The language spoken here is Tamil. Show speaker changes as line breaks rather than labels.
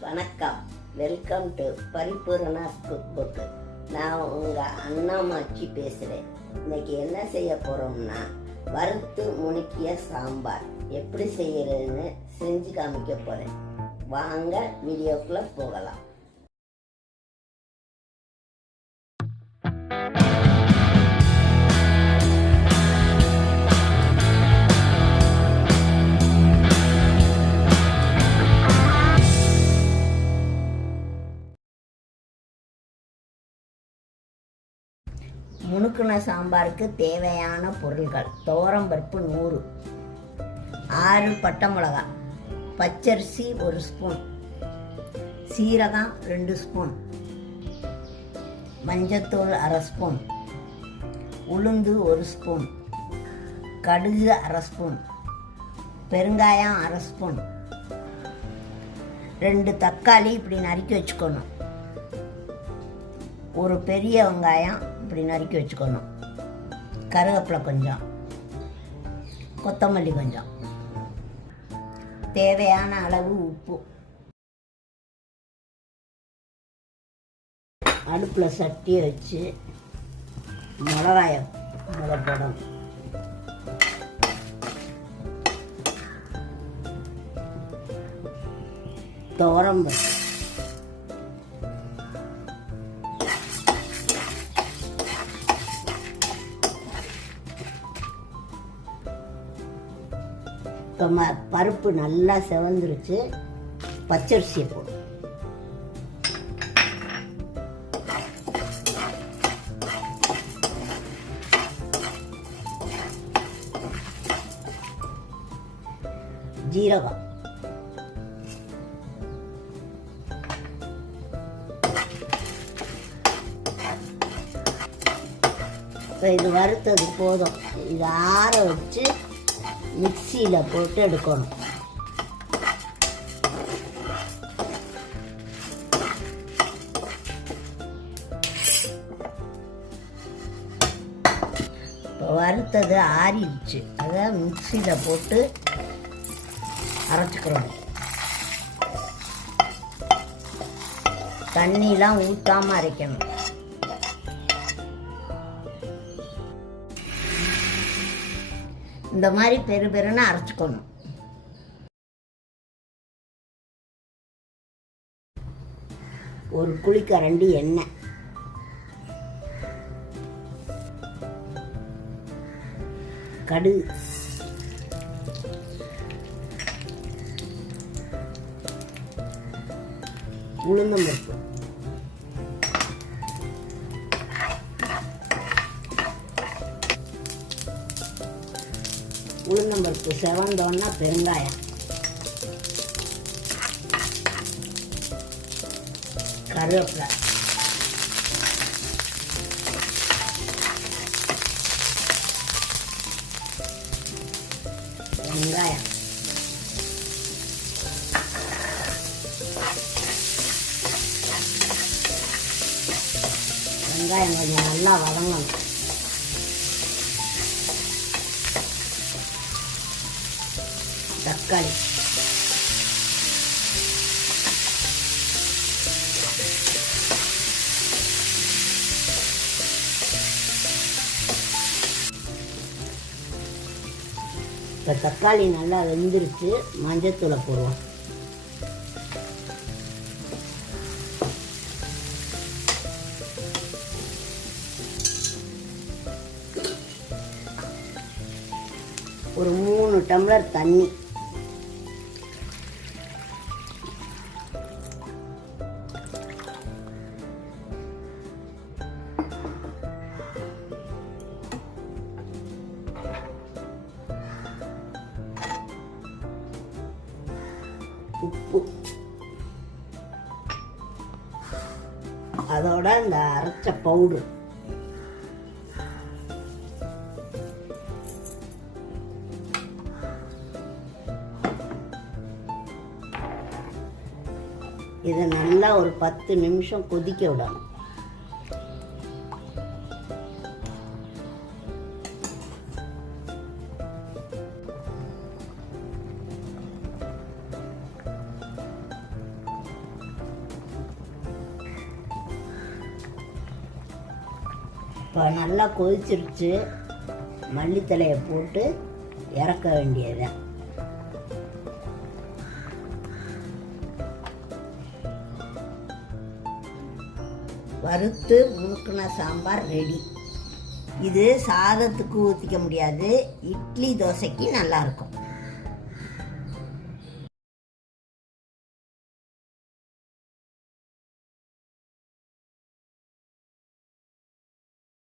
வணக்கம். வெல்கம் டு பரிபூரணாஸ் குக் நான் உங்கள் அண்ணாமாச்சி பேசுகிறேன் இன்னைக்கு என்ன செய்ய போகிறோம்னா வறுத்து முணுக்கிய சாம்பார். எப்படி செய்கிறதுன்னு செஞ்சு காமிக்க போகிறேன் வாங்க வீடியோக்குள்ளே போகலாம். முணுக்குன சாம்பாருக்கு தேவையான பொருள்கள். தோரம்பருப்பு நூறு. ஆறு பட்டை மிளகா. பச்சரிசி ஒரு ஸ்பூன். சீரகம் ரெண்டு ஸ்பூன். மஞ்சத்தூள் அரை ஸ்பூன். உளுந்து ஒரு ஸ்பூன். கடுகு அரை ஸ்பூன். பெருங்காயம் அரை ஸ்பூன். ரெண்டு தக்காளி இப்படி நறுக்கி வச்சுக்கணும். ஒரு பெரிய வெங்காயம் இப்படி நறுக்கி வச்சுக்கணும். கருவேப்பிலை கொஞ்சம். கொத்தமல்லி கொஞ்சம். தேவையான அளவு உப்பு. அடுப்பில் சட்டியை வச்சு மிளகாயம் மிளக போடணும் துவரம்பு இப்போ ம பருப்பு நல்லா செவந்துருச்சு. பச்சரிசியை போடும் ஜீரகம். இப்போ இது வறுத்தது போதும். இது ஆற வச்சு மிக்சியில் போட்டு எடுக்கணும் இப்போ வறுத்தது ஆறிடுச்சு அதை மிக்சியில் போட்டு அரைச்சிக்கிறோம் தண்ணிலாம் ஊற்றாமல் அரைக்கணும் இந்த மாதிரி பெரு பெருன்னு அரைச்சிக்கணும். ஒரு குழிக்கரண்டி எண்ணெய். கடுகு உளுந்தம்பருப்பு. உளுந்தம்பருப்பு செவந்தோன்னா பெருங்காயம் கருவேப்பிலை வெங்காயம் வெங்காயம் கொஞ்சம் நல்லா வதங்கணும் தக்காளி. இப்போ தக்காளி நல்லா வெந்துருச்சு. மஞ்சத்தூளை போடுவோம். ஒரு மூணு டம்ளர் தண்ணி. உப்பு அதோட இந்த அரைச்ச பவுடர் இதை நல்லா ஒரு பத்து நிமிஷம் கொதிக்க விடணும். இப்போ நல்லா கொதிச்சிருச்சு. மல்லித்தலையை போட்டு இறக்க வேண்டியதுதான் வறுத்து முறுக்குன சாம்பார் ரெடி. இது சாதத்துக்கு ஊற்றிக்க முடியாது. இட்லி தோசைக்கு நல்லாயிருக்கும்